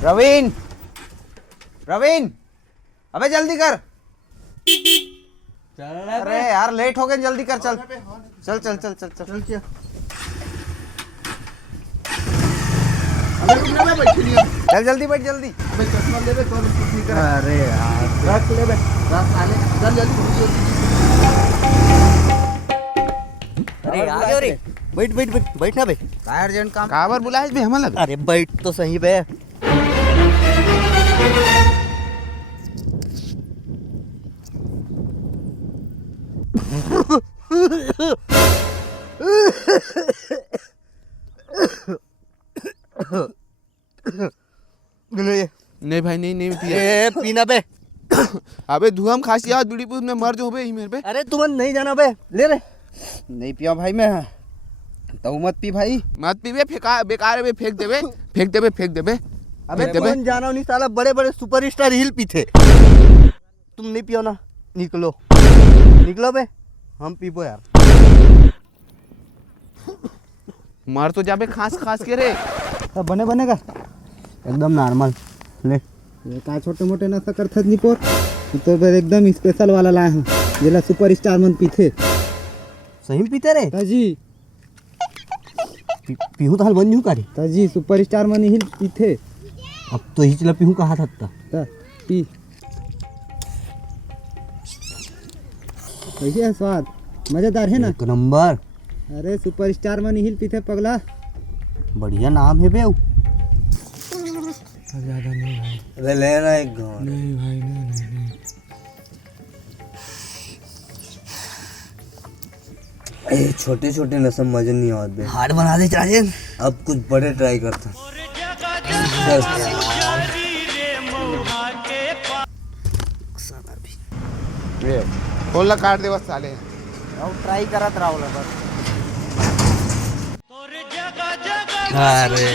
प्रवीण, प्रवीण, अबे जल्दी कर। अरे यार लेट हो गए, जल्दी कर। चल चल चल चल चल चल चल। चल जल्दी बैठ, जल्दी। अरे यार रख ले बे, चल जल्दी। अरे आ रे, बैठ बैठ बैठ बैठ ना बे। काय अर्जेंट काम? काबर बुलाए बे हमन लग? अरे बैठ तो सही बे। नहीं भाई, नहीं पिया। ए पीना बे। अबे धुआम खांसी आवाज बीड़ी पूछ में मर जो बे ही मेरे पे। अरे तुम नहीं जाना बे, ले रे। नहीं पिया भाई मैं, तो मत पी भाई। मत पी बे, फेंका बेकार है बे, फेंक देबे, फेंक देबे, फेंक देबे। अबे फेंक देबे। तुम जाना नहीं, साला बड़े बड़े सुपरस्टार हिल पीते। तुम नहीं पियो ना, निकलो निकलो बे, हम पीबो यार। मर तो जाबे खांस खांस के रे। सब बने बनेगा एकदम नॉर्मल। ले ये काय छोटे मोटे नशा करथत नहीं पोर, तो फिर एकदम स्पेशल वाला लाए हैं जेला सुपरस्टार मन पीथे। सही में पीते रे। ताजी पीहू तो हाल बन जू का रे। ताजी सुपरस्टार मन ही पीथे। अब तो ही चला पीहू कहा था। ता पी। कैसे है स्वाद? मजेदार है ना? एक नंबर। अरे सुपरस्टार मन ही पीथे पगला। बढ़िया नाम है बे। ज्यादा नहीं भाई। अबे ले ना एक घोट। नहीं भाई, नहीं। ए छोटे छोटे नशा मजे नहीं आते बे। हार्ड बना दे राजन। अब कुछ बड़े ट्राई करता। बे खोला काट दे बस साले। अब ट्राई करत रहो बस। अरे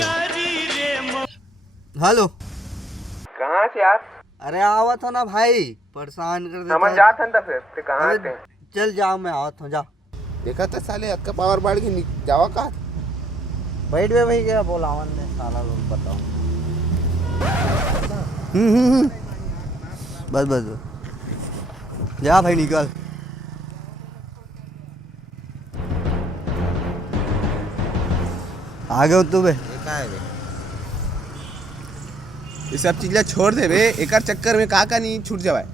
हेलो, कहाँ से यार? अरे आवत हो ना भाई, परेशान कर देता। समझ जात हन त फिर ते कहाँ अरे, से? चल जाओ, मैं आवत हूँ, जा। देखा था साले अक्का पावर बाढ़ के जावा का। बैठ गए भाई, क्या बोलावन ने साला लोग बताओ। बस बस बस। जा भाई निकल। आ गए हो तू बे। ये सब चीजें छोड़ दे बे, एकर चक्कर में का नहीं छूट जाए।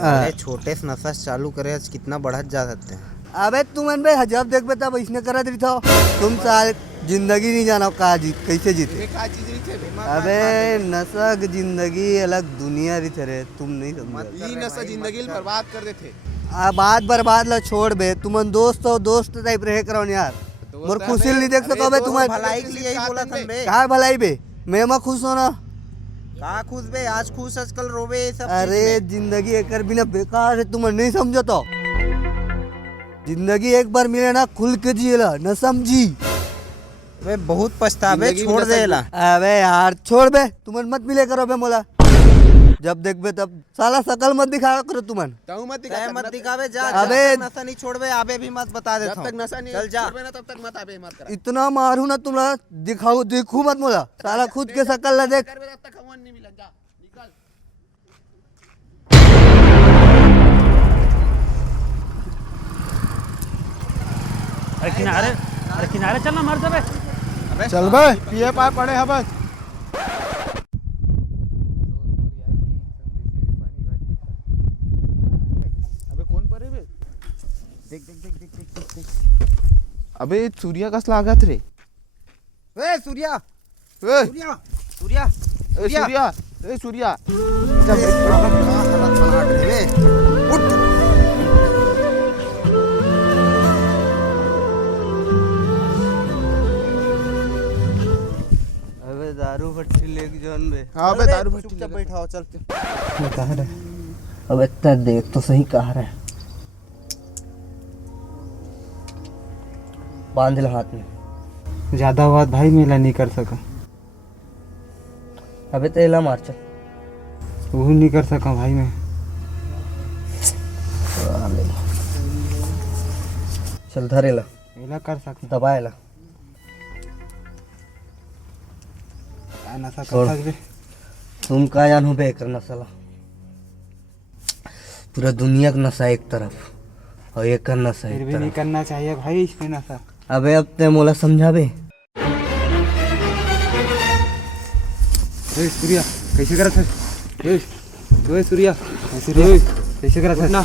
अरे छोटे से नशा चालू करे आज कितना बढ़त जा सकते हैं। अबे तुम बे जब देख बे तब इसने करा दी था। तुम साल जिंदगी नहीं जाना का जीत कैसे जीते। का चीज नहीं थे बे। अबे नशा की जिंदगी अलग दुनिया रही थे, तुम नहीं समझ। ई नशा जिंदगी बर्बाद कर देते। बात बर्बाद ला छोड़ बे, तुम दोस्त हो, दोस्त टाइप रहे करो यार। मोर खुशी नहीं देख सको बे। तुम भलाई के लिए यही बोला था बे। कहा भलाई बे, मैं मा खुश हो ना। कहाँ खुश बे, आज खुश आजकल रोबे ये सब। अरे जिंदगी एक बिना बेकार है, तुम नहीं समझो तो। जिंदगी एक बार मिले ना, खुल के जिएला, न समझी। बे बहुत पछतावे, छोड़ देला। अबे यार छोड़ बे, तुमन मत मिले करो बे मोला। जब देख बे तब साला शकल मत दिखा करो तुमन। ताऊ मत दिखा, मत दिखावे जा। अबे नशा नहीं छोड़बे, आबे भी मत बता देता जब तक नशा नहीं चल जा। छोड़बे ना तब तक मत आबे मत कर। इतना मारू ना तुम्हारा, दिखाओ देखू मत मोला। साला खुद के शकल ला देख। करबे तब तक हमन नहीं मिलन। जा निकल। अरे किनारे चलना, मर जाबे। चल बे, पिए पार पड़े है बस। अबे कौन परे बे? अबे सूर्या कस लागत रे? ए सूर्या, ए सूर्या, सूर्या, ए सूर्या, ए सूर्या। उठ। अबे दारू भट्टी लेके जौन बे। हाँ बे दारू भट्टी चुपचाप बैठा हो, चल। कहा रहे? अब इतना देख तो सही कहा रहे। बांध ले हाथ में। ज्यादा बात भाई मेला नहीं कर सका। अबे तेला मार चल। वो नहीं कर सका भाई मैं। चल धरेला, मेला कर सकता। दबाएला। क्या नशा छोड़। करता बे? तुम का जानू बे करना साला पूरा दुनिया का नशा एक तरफ और एक का नशा फिर एक भी नहीं तरफ। करना चाहिए भाई इसमें नशा। अबे अब ते मोला समझाबे। ए सूर्या कैसे करत है? ए सूर्या कैसे करत है? उठना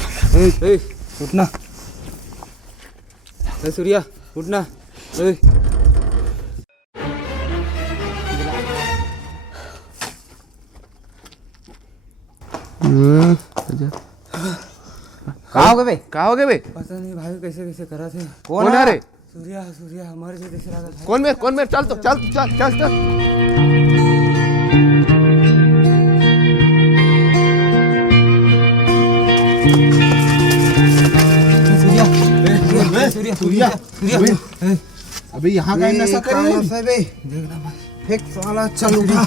उठना ए सूर्या उठना ए कहाँ हो गए बे? कहाँ हो गए बे? पता नहीं भाई कैसे कैसे करा थे। कौन है रे? सूर्या हमारे से कैसे लगा था? कौन मेरे चल तो चल चल चल चल सूर्या अबे यहाँ का नशा कर रहे हैं? देखना भाई फेंक साला चल उठा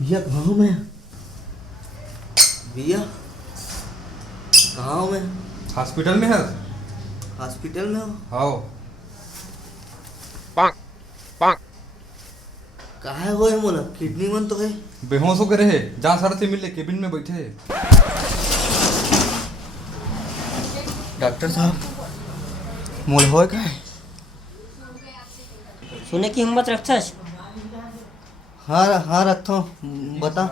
भैया कहाँ हूँ मैं? भैया कहाँ हूँ मैं? हॉस्पिटल में है। हॉस्पिटल में हूँ। आओ। कहाँ है वो है मोला किडनी मन तो है। बेहोश हो गए रहे, जहाँ सर से मिले केबिन में बैठे हैं। डॉक्टर साहब मोल हो का है? सुने की हिम्मत रखथस। हाँ रखता हूँ बता।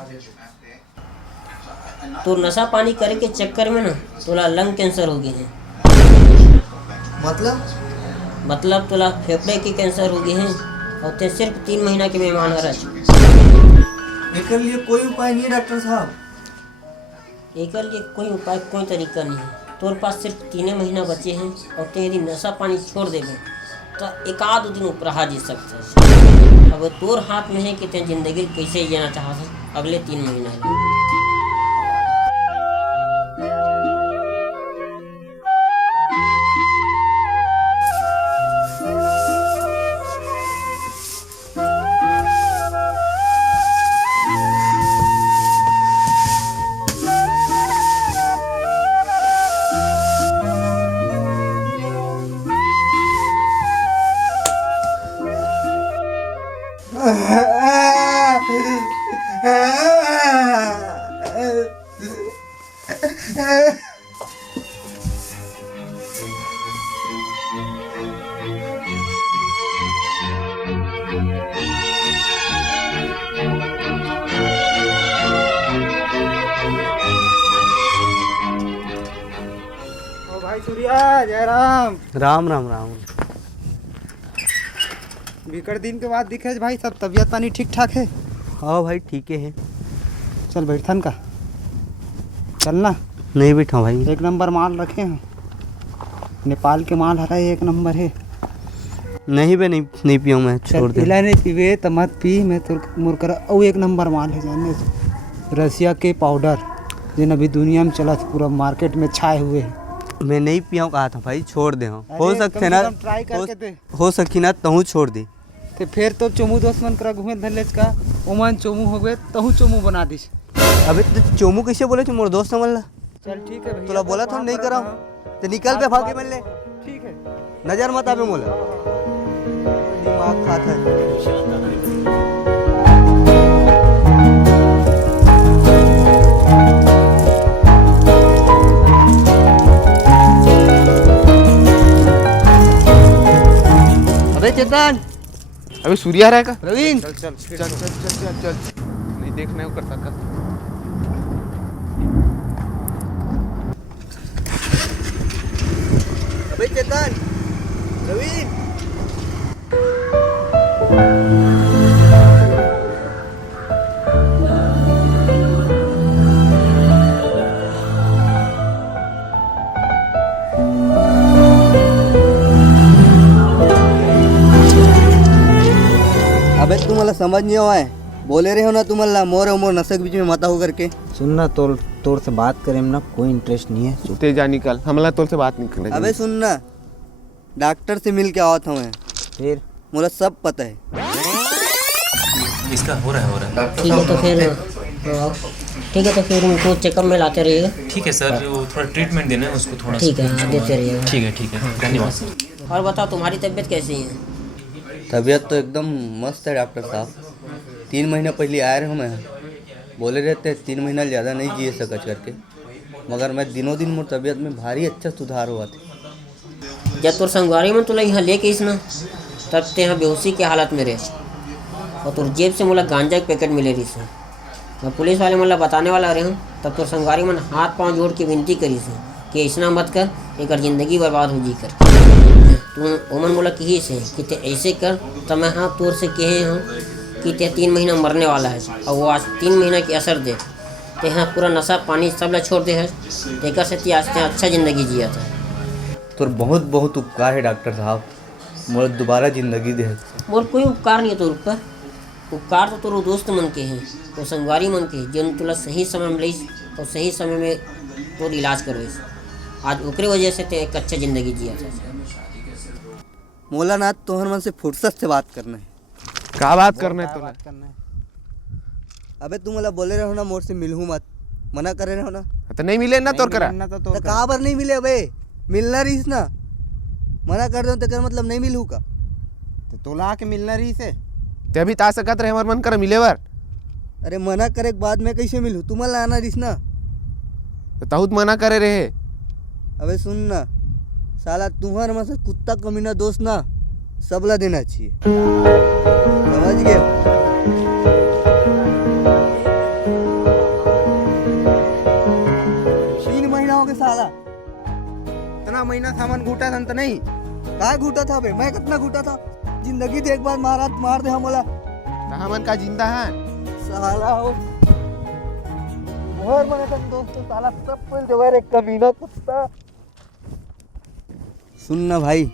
तो नशा पानी करे के चक्कर में ना तोला लंग कैंसर हो गए हैं। मतलब तोला फेफड़े के कैंसर हो गए हैं और ते सिर्फ 3 महीना के मेहमान हरस। एकर लिए कोई उपाय नहीं है डॉक्टर साहब? एकर लिए कोई उपाय कोई तरीका नहीं है। तोर पास सिर्फ 3 महीना बचे हैं और ते यदि नशा पानी छोड़ देबे तो एक आध दिन ऊपर जी सकते। अब तोर हाथ में है कि ते जिंदगी कैसे जीना चाहत अगले 3 महीना में। ओ भाई सूर्या जय राम। राम राम राम। बिकट दिन के बाद दिखे भाई सब तबीयत पानी ठीक ठाक है? हाँ भाई ठीक है। चल बैठन का चलना। नहीं बैठा भाई। एक नंबर माल रखे हैं नेपाल के माल हरा एक नंबर है। नहीं बे नहीं पियो मैं छोड़ दे। पिला नहीं पीवे तो मत पी। मैं तो मुरकर और एक नंबर माल है जाने रसिया के पाउडर जिन अभी दुनिया में चला पूरा मार्केट में छाए हुए हैं। मैं नहीं पिया कहा था भाई छोड़ दे। हो अरे सकते कम ना से कम ट्राई करके दे। हो सकी ना तहू छोड़ दी। तो फिर तो चोमू दोस्त मन करा घूमे धलेज का ओमन चोमू हो गए तहू चोमू बना दिस। अबे तो चोमू कैसे बोले तू मोर दोस्त समझ ला। चल ठीक है भैया। तोला बोला था नहीं करा तो निकल पे भागे मिल ले। ठीक है नजर मत आवे मोला दिमाग खाता है। अबे चेतन अबे सूर्या रहेगा। प्रवीण चल चल चल चल चल चल चल नहीं देखना है करता कर। अबे चेतन प्रवीण अबे तू मला समझ नहीं हुआ है। बोले रहे हो ना तुम अल्लाह मोर और मोर नशे के बीच में मता हो करके। सुनना तोर से बात करें ना कोई इंटरेस्ट नहीं है। ते जा निकल हमला तोर से बात नहीं करना। अबे सुनना डॉक्टर से मिल के आओ था मैं। फिर मुझे सब पता है। ठीक है तो फिर ठीक है, तो फिर उनको चेकअप में लाते रहिएगा। ठीक है सर, वो थोड़ा ट्रीटमेंट देना है उसको थोड़ा ठीक है, देते रहिएगा। ठीक है धन्यवाद। और बताओ तुम्हारी तबीयत कैसी है? तबीयत तो एकदम मस्त है डॉक्टर साहब। 3 महीना पहले आए रहे मैं, बोले रहते 3 महीना ज़्यादा नहीं जिए सकच करके, मगर मैं दिनों दिन मोर तबीयत में भारी अच्छा सुधार हुआ था। जब तोर संगवारी में तुला यहाँ लेके इस ना, तब ते यहाँ बेहोशी के हालत में रहे, और तोर जेब से मोला गांजा के पैकेट मिले रही से। मैं पुलिस वाले मोला बताने वाला रहे हूँ, तब तोर संगवारी मन हाथ पाँव जोड़ के विनती करी से कि ऐसा मत कर, एक जिंदगी बर्बाद हो जी कर। तू ओमन मोला कही से कि ते ऐसे कर, तब मैं हाँ तोर से कहे हूँ कि ते 3 महीना मरने वाला है, और वो आज 3 महीना के असर दे ते हाँ पूरा नशा पानी सब ला छोड़ दे है, तेकर से ती आज ते अच्छा ज़िंदगी जिया था। तो बहुत बहुत उपकार है डॉक्टर साहब, मोर दोबारा ज़िंदगी दे। मोर कोई उपकार नहीं है तोर ऊपर, उपकार तो तोर दोस्त मन के हैं, तो संगवारी मन के, जो तुला सही समय में लईस और सही समय में तोर इलाज करवाइस। आज ओकरे वजह से ते एक अच्छा ज़िंदगी जिया था। मोला ना तोहर मन से फुर्सत से बात करना है। का बात करना है तोला? अबे तू मला बोले रहो ना मोर से मिलूँ मत, मना करे रहो ना। तो नहीं मिले ना तोर करा? तो कहाँ पर नहीं मिले अबे, मिलना रहीस ना, मना कर दो तो मतलब नहीं मिलूँ का? तो तोला के मिलना रही से ते अभी ता सकत रहे हमार मन कर मिले बर। अरे मना करे के बाद में कैसे मिलूँ, तू मला आना रहीस ना। तो ताहुत मना करे रहे। अबे सुन ना साला, तुम्हारे में से कुत्ता कमीना दोस्त ना सबला देना चाहिए, समझ गए? तीन महीना हो गए साला, इतना महीना सामान घूटा था तो नहीं? का घूटा था बे, मैं कितना घूटा था? जिंदगी देख बार मार दे हमला कहाँ मन का जिंदा है साला हो। घर में तक दोस्त साला सब बोल दे रे कमीना कुत्ता। सुन ना भाई,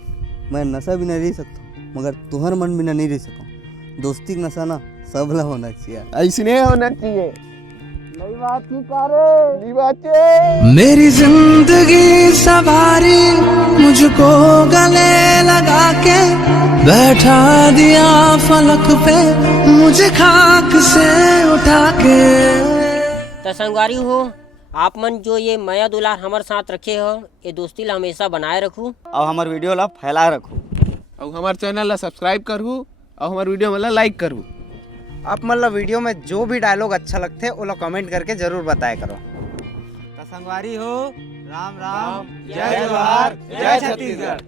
मैं नशा भी नहीं रह सकता, मगर तुहर मन बिना नहीं रह सकूँ। दोस्ती का नशा ना सबला होना चाहिए, ऐसने होना चाहिए। नई बात की कारे, नहीं बात मेरी जिंदगी सवारी मुझको गले लगा के बैठा दिया फलक पे, मुझे खाक से उठा के। तो संगवारी हो, आप मन जो ये माया दुलार हमारे साथ रखे हो, ये दोस्ती ला हमेशा बनाए रखूँ और हमारे वीडियो ला फैला रखूँ, और हमारे चैनल ला सब्सक्राइब करूँ और हमारे वीडियो मतलब लाइक करूँ। आप मतलब वीडियो में जो भी डायलॉग अच्छा लगते वो लोग कमेंट करके जरूर बताया करो। तो संगवारी हो, राम राम, जय जवाहर, जय छत्तीसगढ़।